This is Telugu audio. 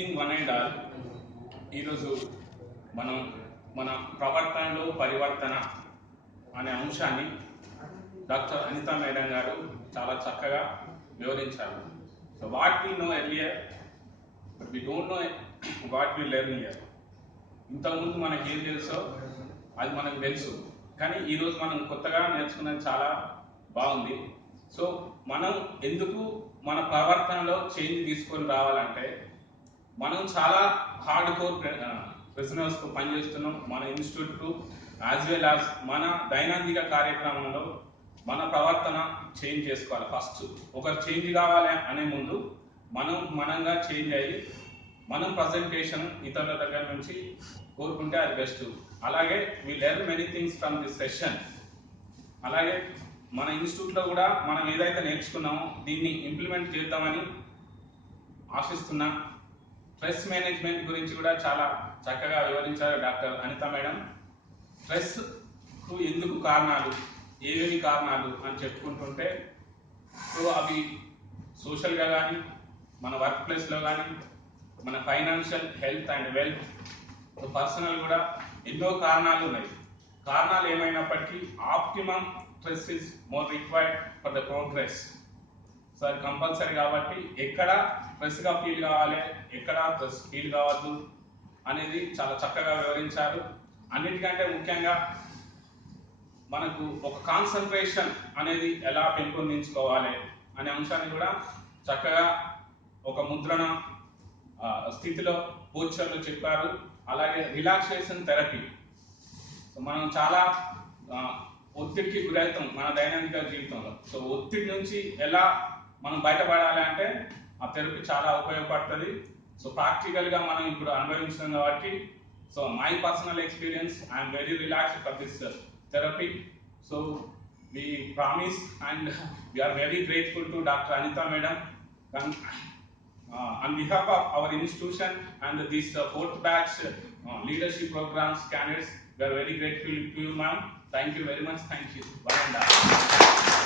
Evening one and all. ఈరోజు మనం మన ప్రవర్తనలో పరివర్తన అనే అంశాన్ని డాక్టర్ అనితా మేడం గారు చాలా చక్కగా వివరించారు. So what we know earlier but we don't know what we learn here. ఇంతకుముందు మనకి ఏం తెలుసో అది మనకు తెలుసు, కానీ ఈరోజు మనం కొత్తగా నేర్చుకున్నది చాలా బాగుంది. సో మనం ఎందుకు మన ప్రవర్తనలో చేంజ్ తీసుకొని రావాలంటే, మనం చాలా హార్డ్ కోర్ ప్రిజనర్స్తో పనిచేస్తున్నాం. మన ఇన్స్టిట్యూట్ యాజ్ వెల్ యాజ్ మన దైనందిక కార్యక్రమంలో మన ప్రవర్తన చేంజ్ చేసుకోవాలి. ఫస్ట్ ఒకరు చేంజ్ కావాలి అనే ముందు మనంగా చేంజ్ అయ్యి మనం ప్రజెంటేషన్ ఇతరుల దగ్గర నుంచి కోరుకుంటే అది బెస్ట్. అలాగే we learn many things from this session. అలాగే మన ఇన్స్టిట్యూట్లో కూడా మనం ఏదైతే నేర్చుకున్నామో దీన్ని ఇంప్లిమెంట్ చేద్దామని ఆశిస్తున్నా. స్ట్రెస్ మేనేజ్మెంట్ గురించి కూడా చాలా చక్కగా వివరించారు డాక్టర్ అనితా మేడం. స్ట్రెస్కు ఎందుకు కారణాలు, ఏవేవి కారణాలు అని చెప్పుకుంటుంటే, సో అవి సోషల్గా కానీ, మన వర్క్ ప్లేస్లో కానీ, మన financial health and wealth, personal కూడా ఎన్నో కారణాలు ఉన్నాయి. కారణాలు ఏమైనప్పటికీ optimum stress is more required for the progress. So అది కంపల్సరీ కాబట్టి ఎక్కడ స్ట్రెస్గా ఫీల్ కావాలి, ఎక్కడ స్ట్రెస్ ఫీల్ కావద్దు అనేది చాలా చక్కగా వివరించారు. అన్నిటికంటే ముఖ్యంగా మనకు ఒక కాన్సన్ట్రేషన్ అనేది ఎలా పెంపొందించుకోవాలి అనే అంశాన్ని కూడా చక్కగా ఒక ముద్రణ స్థితిలో పోస్చర్లో చెప్పారు. అలాగే రిలాక్సేషన్ థెరపీ. సో మనం చాలా ఒత్తిడికి గురవుతాం మన దైనందిక జీవితంలో. సో ఒత్తిడి నుంచి ఎలా మనం బయటపడాలి అంటే ఆ థెరపీ చాలా ఉపయోగపడుతుంది. సో ప్రాక్టికల్గా మనం ఇప్పుడు అనుభవించాం కాబట్టి, so my personal experience, I'm very relaxed for this therapy. So we promise and we are very grateful to Dr. Anita Madam. On behalf of our institution and this fourth batch leadership programs candidates, we are very grateful to you, ma'am. Thank you very much. Thank you. Bye and